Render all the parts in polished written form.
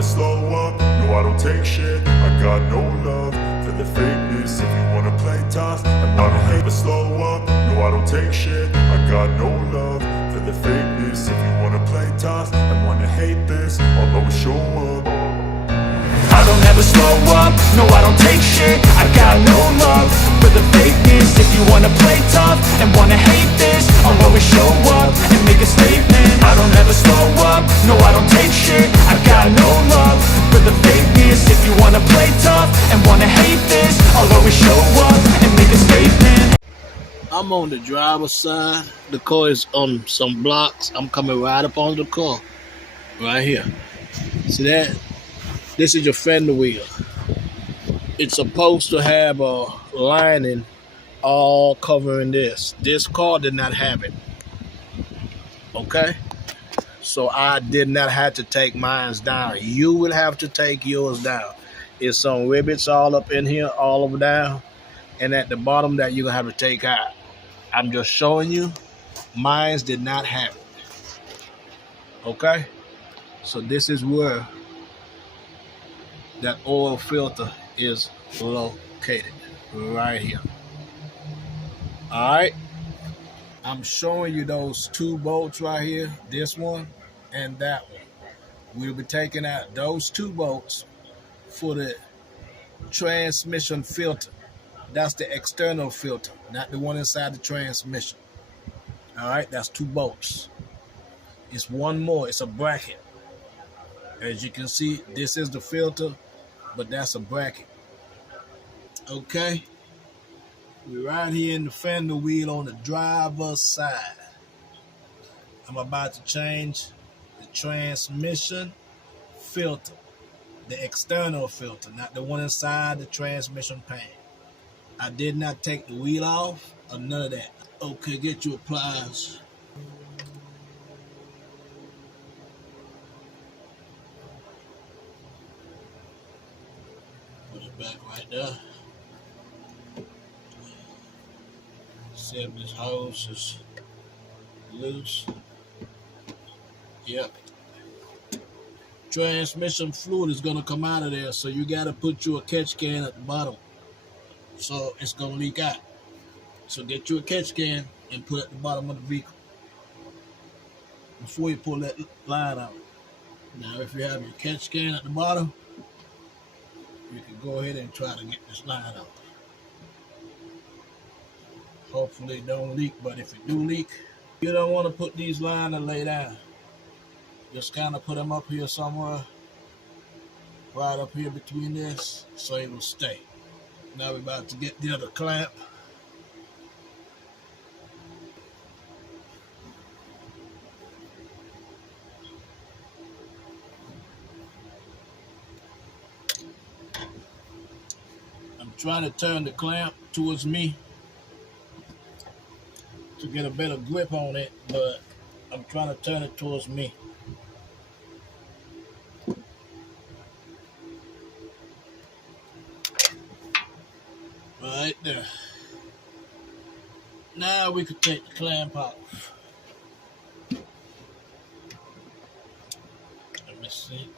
never slow up, no I don't take shit. I got no love for the fakeness. If you wanna play tough and wanna hate, but slow up, no I don't take shit. I got no love for the fakeness. If you wanna play tough and wanna hate this, I'll always show up. I don't ever slow up, no I don't take shit. I got no love for the fakeness. If you wanna play tough and wanna hate this, I'll always show up and make a statement. I don't ever slow up, no I don't take shit. I got no love for the fakeness. If you wanna play tough and wanna hate this, I'll always show up and make a statement. I'm on the driver's side. The car is on some blocks. I'm coming right up on the car. Right here. See that? This is your fender wheel. It's supposed to have a lining all covering this. This car did not have it. Okay? So I did not have to take mine down. You will have to take yours down. It's some rivets all up in here, all over down. And at the bottom that you're going to have to take out. I'm just showing you. Mine did not have it. Okay? So this is where that oil filter is located, right here. All right, I'm showing you those two bolts right here, this one and that one. We'll be taking out those two bolts for the transmission filter. That's the external filter, not the one inside the transmission. All right, that's two bolts. It's one more, it's a bracket. As you can see, this is the filter, but that's a bracket. Okay, we're right here in the fender wheel on the driver's side. I'm about to change the transmission filter, the external filter, not the one inside the transmission pan. I did not take the wheel off or none of that. Okay, get your pliers. Put it back right there. See if this hose is loose. Yep. Transmission fluid is gonna come out of there, so you gotta put you a catch can at the bottom. So it's gonna leak out. So get you a catch can and put it at the bottom of the vehicle before you pull that line out. Now if you have your catch can at the bottom, you can go ahead and try to get this line out. Hopefully it don't leak, but if it do leak, you don't want to put these lines and lay down. Just kind of put them up here somewhere, right up here between this, so it will stay. Now we're about to get the other clamp. I'm trying to turn the clamp towards me to get a better grip on it, but I'm trying to turn it towards me. Right there. Now we could take the clamp off. Let me see.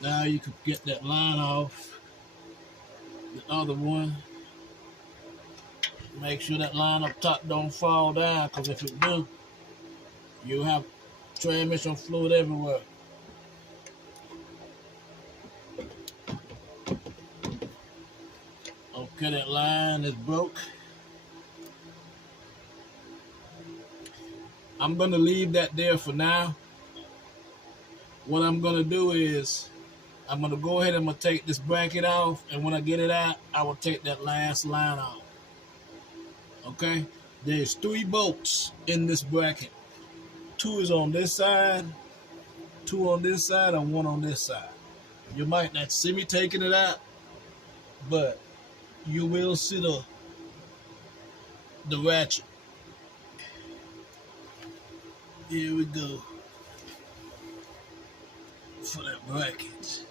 Now you could get that line off. The other one. Make sure that line up top don't fall down, because if it do, you have transmission fluid everywhere. Okay, that line is broke. I'm going to leave that there for now. What I'm going to do is I'm going to go ahead and I'm going to take this bracket off, and when I get it out, I will take that last line off. Okay? There's 3 bolts in this bracket. 2 is on this side, 2 on this side, and 1 on this side. You might not see me taking it out, but you will see the ratchet. Here we go for that bracket.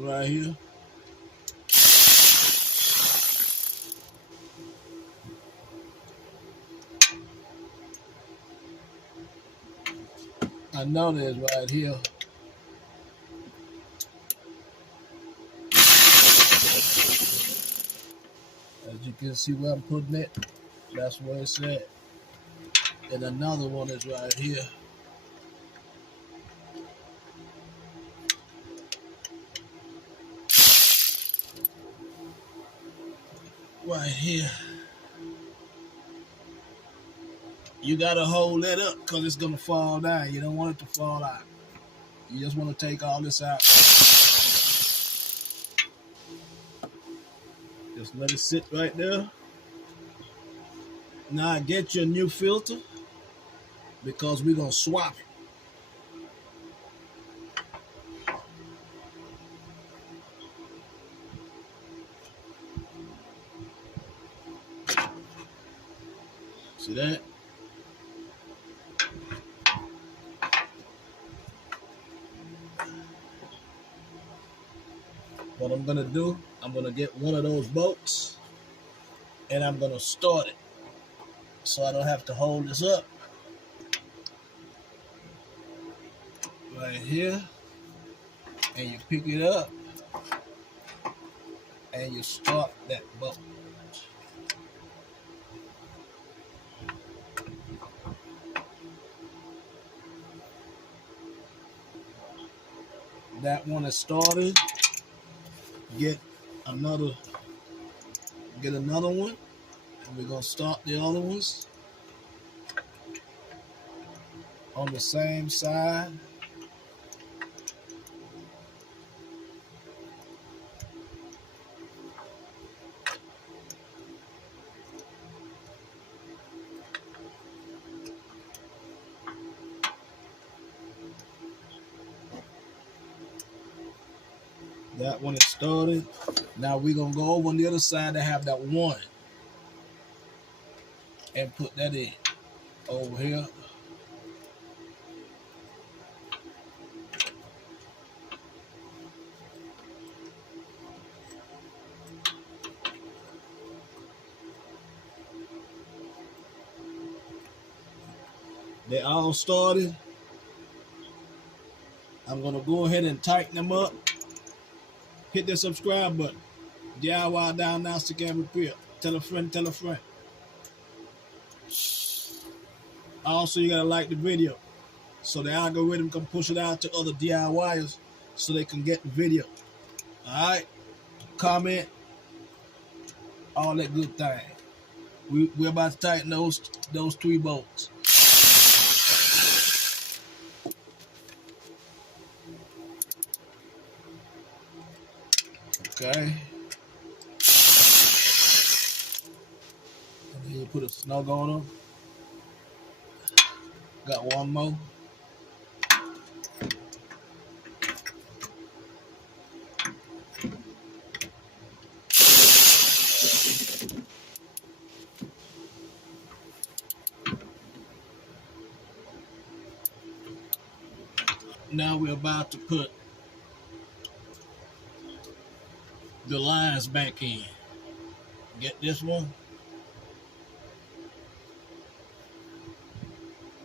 one right here. Another is right here. As you can see where I'm putting it, that's where it's at. And another one is right here. Right here. You gotta hold that up because it's gonna fall down. You don't want it to fall out. You just want to take all this out. Just let it sit right there. Now get your new filter because we're gonna swap it. See that? What I'm gonna do, I'm gonna get one of those bolts and I'm gonna start it so I don't have to hold this up. Right here, and you pick it up and you start that bolt. That one is started. Get another one, and we're gonna start the other ones on the same side. That one is started. Now we're gonna go over on the other side to have that one and put that in over here. They all started. I'm gonna go ahead and tighten them up. Hit the subscribe button. DIY diagnostic and repair. Tell a friend, tell a friend. Also, you gotta like the video so the algorithm can push it out to other DIYers so they can get the video. Alright? Comment. All that good thing. We're about to tighten those 3 bolts. Okay. And then you put a snug on them. Got one more. Now we're about to put the lines back in. Get this one.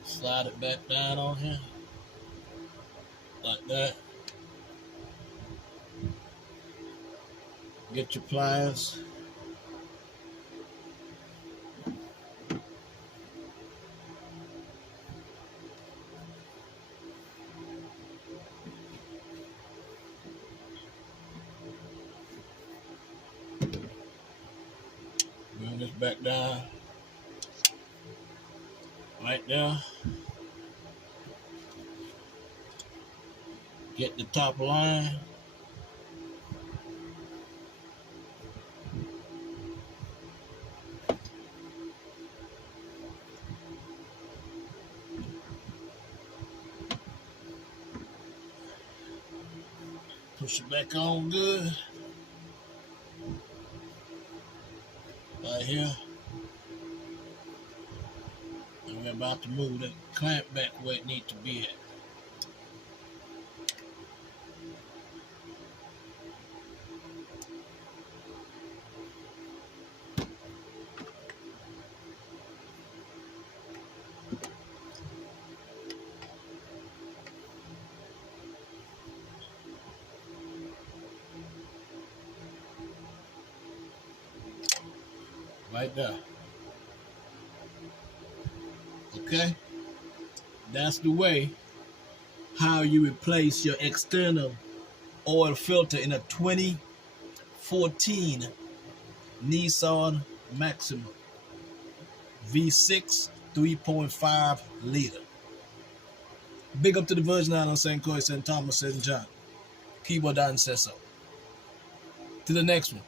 Slide it back down on here. Like that. Get your pliers. Bring this back down. Right there. Get the top line. Push it back on good. Right here. And we're about to move the clamp back where it needs to be at. right there. Okay, that's the way how you replace your external oil filter in a 2014 Nissan Maxima V6 3.5 liter. Big up to the Virgin Islands, St. Croix, St. Thomas, St. John. Keyboard and says so. To the next one.